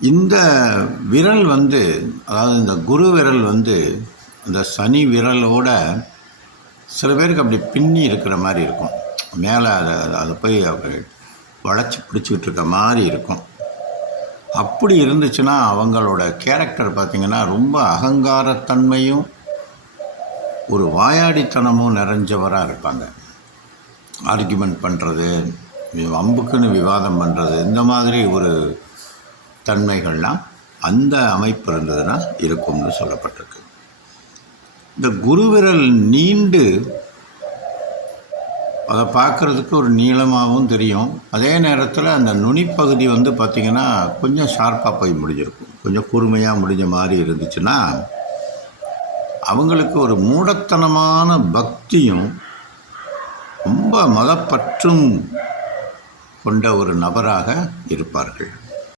இந்த விரல் வந்து, அதாவது இந்த குரு விரல் வந்து இந்த சனி விரலோட சில பேருக்கு அப்படி பின்னி இருக்கிற மாதிரி இருக்கும். மேலே அதை போய் வளைச்சி பிடிச்சிக்கிட்டு இருக்க மாதிரி இருக்கும். அப்படி இருந்துச்சுன்னா அவங்களோட கேரக்டர் பார்த்திங்கன்னா ரொம்ப அகங்காரத்தன்மையும் ஒரு வாயாடித்தனமும் நிறைஞ்சவராக இருப்பாங்க. ஆர்கியூமெண்ட் பண்ணுறது, வம்புக்குன்னு விவாதம் பண்ணுறது, இந்த மாதிரி ஒரு தன்மைகள்லாம் அந்த அமைப்பு இருந்ததுன்னா இருக்கும்னு சொல்லப்பட்டிருக்கு. இந்த குருவிரல் நீண்டு அதை பார்க்குறதுக்கு ஒரு நீளமாகவும் தெரியும். அதே நேரத்தில் அந்த நுனிப்பகுதி வந்து பார்த்திங்கன்னா கொஞ்சம் ஷார்ப்பாக போய் முடிஞ்சிருக்கும். கொஞ்சம் கூர்மையாக முடிஞ்ச மாதிரி இருந்துச்சுன்னா அவங்களுக்கு ஒரு மூடத்தனமான பக்தியும் ரொம்ப மதப்பற்றும் கொண்ட ஒரு நபராக இருப்பார்கள்.